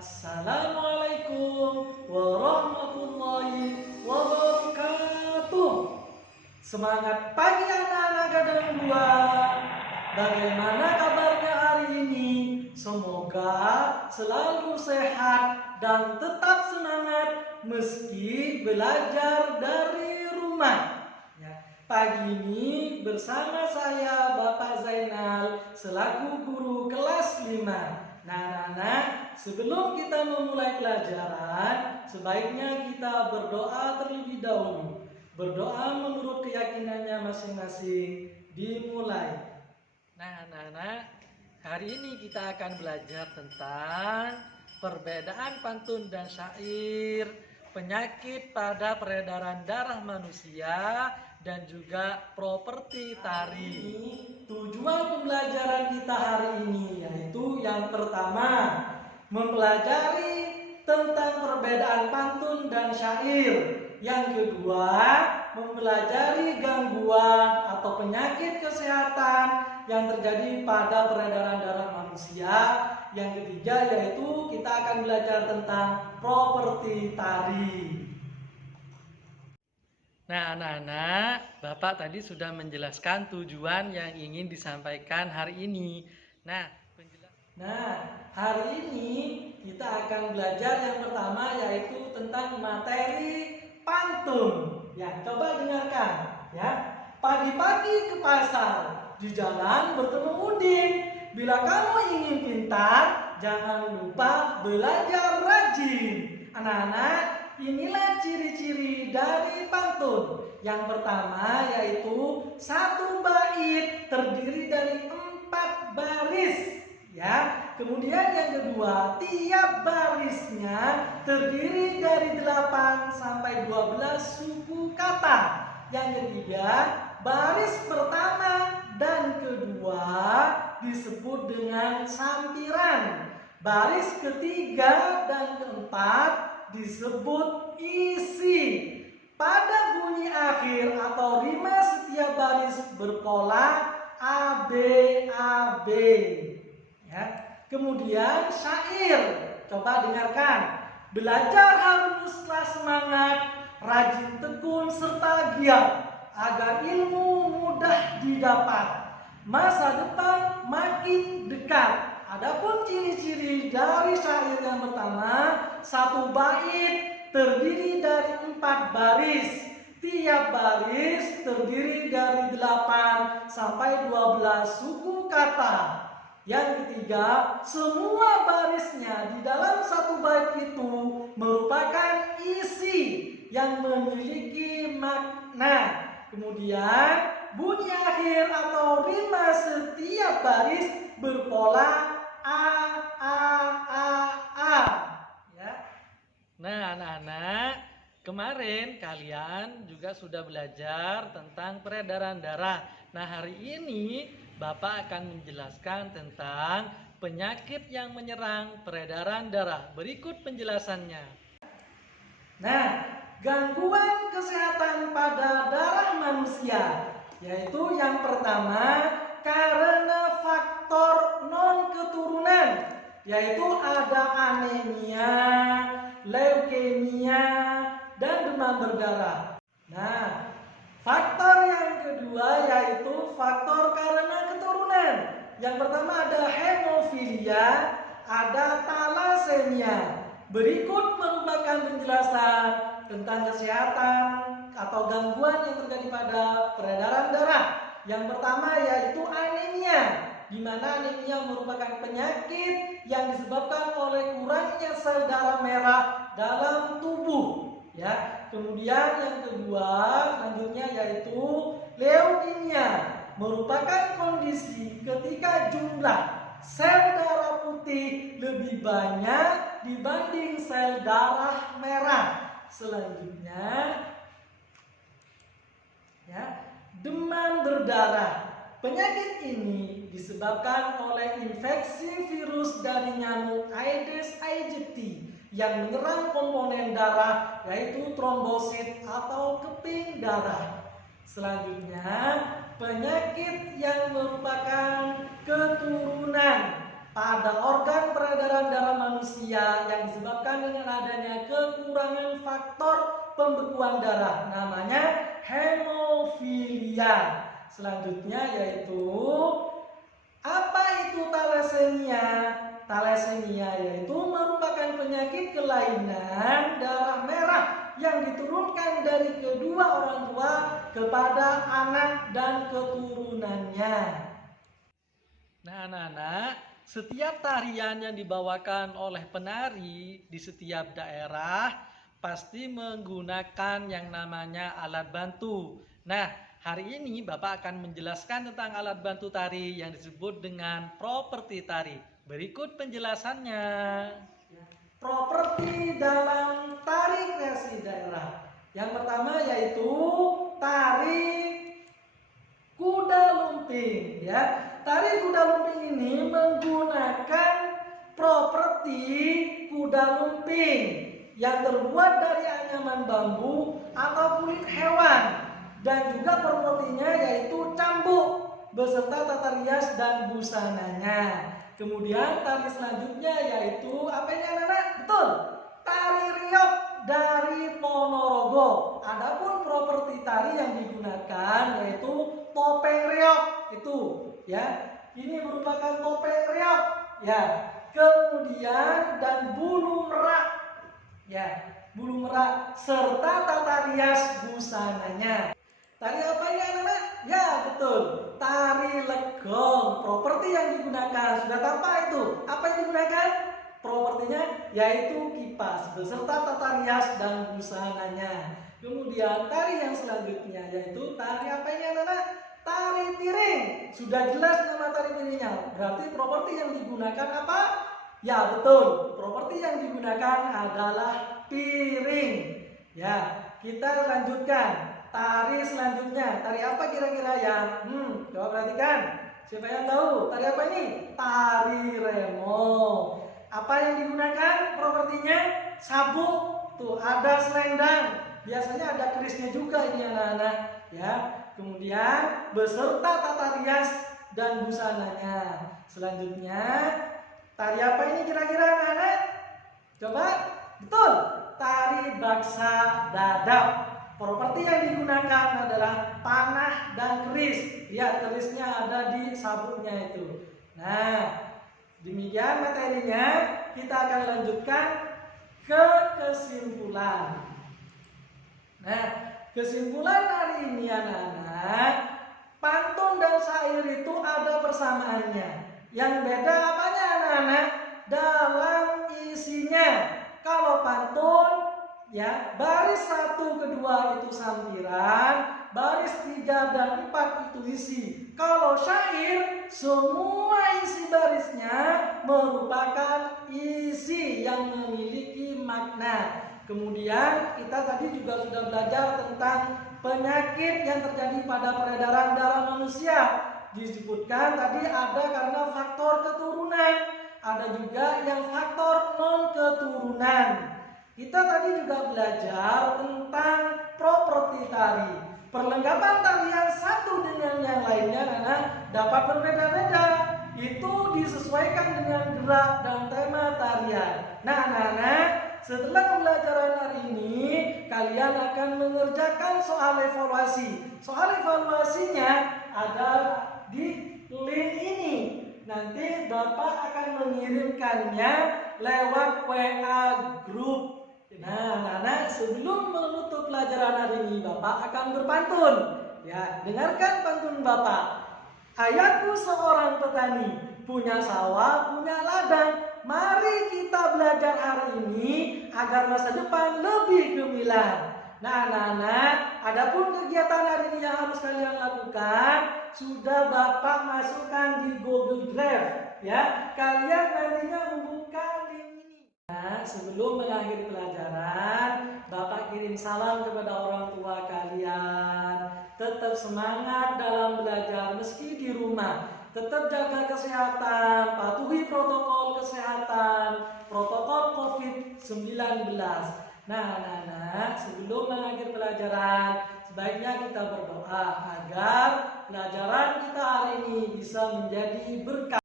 Assalamualaikum warahmatullahi wabarakatuh. Semangat pagi anak-anak Gadang Dua. Bagaimana kabarnya hari ini? Semoga selalu sehat dan tetap semangat meski belajar dari rumah. Pagi ini bersama saya Bapak Zainal selaku guru kelas 5. Nah, anak-anak, sebelum kita memulai pelajaran, sebaiknya kita berdoa terlebih dahulu. Berdoa menurut keyakinannya masing-masing. Dimulai. Nah, anak-anak, hari ini kita akan belajar tentang perbedaan pantun dan syair, penyakit pada peredaran darah manusia, dan juga properti tari. Tujuan pembelajaran kita hari ini yaitu yang pertama, mempelajari tentang perbedaan pantun dan syair. Yang kedua, mempelajari gangguan atau penyakit kesehatan yang terjadi pada peredaran darah manusia. Yang ketiga yaitu kita akan belajar tentang properti tari. Nah, anak-anak, Bapak tadi sudah menjelaskan tujuan yang ingin disampaikan hari ini. Nah, hari ini kita akan belajar yang pertama yaitu tentang materi pantun. Ya, coba dengarkan. Ya, pagi-pagi ke pasar, di jalan bertemu Udin. Bila kamu ingin pintar, jangan lupa belajar rajin. Anak-anak, inilah ciri-ciri dari pantun. Yang pertama yaitu satu bait terdiri dari 4 baris. Ya, kemudian yang kedua, tiap barisnya terdiri dari 8 sampai 12 suku kata. Yang ketiga, baris pertama dan kedua disebut dengan sampiran. Baris ketiga dan keempat disebut isi. Pada bunyi akhir atau rima setiap baris berpola A B A B. Ya. Kemudian syair. Coba dengarkan. Belajar haruslah semangat, rajin tekun serta giat agar ilmu mudah didapat. Masa depan makin dekat. Adapun ciri-ciri dari syair yang pertama, satu bait terdiri dari 4 baris. Tiap baris terdiri dari 8 sampai 12 suku kata. Yang ketiga, semua barisnya di dalam satu bait itu merupakan isi yang memiliki makna. Kemudian bunyi akhir atau rima setiap baris berpola A. Ya. Nah, anak-anak, kemarin kalian juga sudah belajar tentang peredaran darah. Nah, hari ini Bapak akan menjelaskan tentang penyakit yang menyerang peredaran darah. Berikut penjelasannya. Nah, gangguan kesehatan pada darah manusia yaitu yang pertama karena faktor non-keturunan, yaitu ada anemia, leukemia, dan demam berdarah. Nah, faktor yang kedua yaitu faktor karena keturunan. Yang pertama ada hemofilia, ada thalassemia. Berikut merupakan penjelasan tentang kesehatan atau gangguan yang terjadi pada peredaran darah. Yang pertama yaitu anemia, di mana anemia merupakan penyakit yang disebabkan oleh kurangnya sel darah merah dalam tubuh. Ya, kemudian yang kedua selanjutnya yaitu leukemia, merupakan kondisi ketika jumlah sel darah putih lebih banyak dibanding sel darah merah. Selanjutnya, ya, demam berdarah. Penyakit ini disebabkan oleh infeksi virus dari nyamuk Aedes aegypti yang menyerang komponen darah yaitu trombosit atau keping darah. Selanjutnya, penyakit yang merupakan keturunan. pada organ peredaran darah manusia yang disebabkan dengan adanya kekurangan faktor pembekuan darah, namanya hemofilia. Selanjutnya yaitu apa itu thalassemia? Thalassemia yaitu merupakan penyakit kelainan darah merah yang diturunkan dari kedua orang tua kepada anak dan keturunannya. Nah, anak-anak, setiap tarian yang dibawakan oleh penari di setiap daerah pasti menggunakan yang namanya alat bantu. Nah, hari ini Bapak akan menjelaskan tentang alat bantu tari yang disebut dengan properti tari. Berikut penjelasannya. Properti dalam tari kreasi daerah. Yang pertama yaitu tari kuda lumping, ya. Tari kuda lumping ini menggunakan properti kuda lumping yang terbuat dari anyaman bambu atau kulit hewan, dan juga propertinya yaitu cambuk beserta tata rias dan busananya. Kemudian tari selanjutnya yaitu apa ini anak-anak? Betul, tari riok dari Ponorogo. Adapun properti tari yang digunakan yaitu topeng riok itu, ya. Ini merupakan topeng riok, ya. Kemudian dan bulu merak, ya, bulu merak serta tata rias busananya. Tari apa ini anak-anak? Ya, betul, tari legong. Properti yang digunakan sudah tampak itu. Apa yang digunakan? Propertinya yaitu kipas beserta tata rias dan busananya. Kemudian tari yang selanjutnya yaitu tari apa ini anak-anak? Tari piring. Sudah jelas nama tari piringnya. Berarti properti yang digunakan apa? Ya, betul, properti yang digunakan adalah piring. Ya, kita lanjutkan. Tari selanjutnya, tari apa kira-kira ya? Coba perhatikan. Siapa yang tahu? Tari apa ini? Tari remo. Apa yang digunakan propertinya? Sabuk. Tuh, ada selendang. Biasanya ada kerisnya juga ini anak-anak, ya. Kemudian beserta tata rias dan busananya. Selanjutnya, tari apa ini kira-kira anak-anak? Coba, betul, tari baksa dadap. Properti yang digunakan adalah panah dan keris. Lihat, kerisnya ada di sabuknya itu. Nah, demikian materinya. Kita akan lanjutkan ke kesimpulan. Nah, kesimpulan hari ini anak-anak, pantun dan syair itu ada persamaannya. Yang beda apanya anak-anak? Dalam isinya. Kalau pantun, ya, baris 1 ke 2 itu sampiran, baris 3 dan 4 itu isi. Kalau syair, semua isi barisnya merupakan isi yang memiliki makna. Kemudian kita tadi juga sudah belajar tentang penyakit yang terjadi pada peredaran darah manusia. Disebutkan tadi ada karena faktor keturunan, ada juga yang faktor non keturunan. Kita tadi juga belajar tentang properti tari. Perlengkapan tarian satu dengan yang lainnya karena dapat berbeda-beda. Itu disesuaikan dengan gerak dan tema tarian. Nah, anak-anak, setelah pembelajaran hari ini, kalian akan mengerjakan soal evaluasi. Soal evaluasinya ada di link ini. Nanti Bapak akan mengirimkannya lewat WA grup. Nah, anak-anak, sebelum menutup pelajaran hari ini, Bapak akan berpantun. Ya, dengarkan pantun Bapak. Ayahku seorang petani, punya sawah, punya ladang. Mari kita belajar hari ini agar masa depan lebih gemilang. Nah, anak-anak, adapun kegiatan hari ini yang harus kalian lakukan sudah Bapak masukkan di Google Drive. Ya, kalian nantinya membuka link ini. Nah, sebelum mengakhiri pelajaran, Bapak kirim salam kepada orang tua kalian. Tetap semangat dalam belajar meski di rumah. Tetap jaga kesehatan, patuhi protokol kesehatan, protokol COVID-19. Nah, anak-anak, sebelum mengakhiri pelajaran, sebaiknya kita berdoa agar pelajaran kita hari ini bisa menjadi berkah.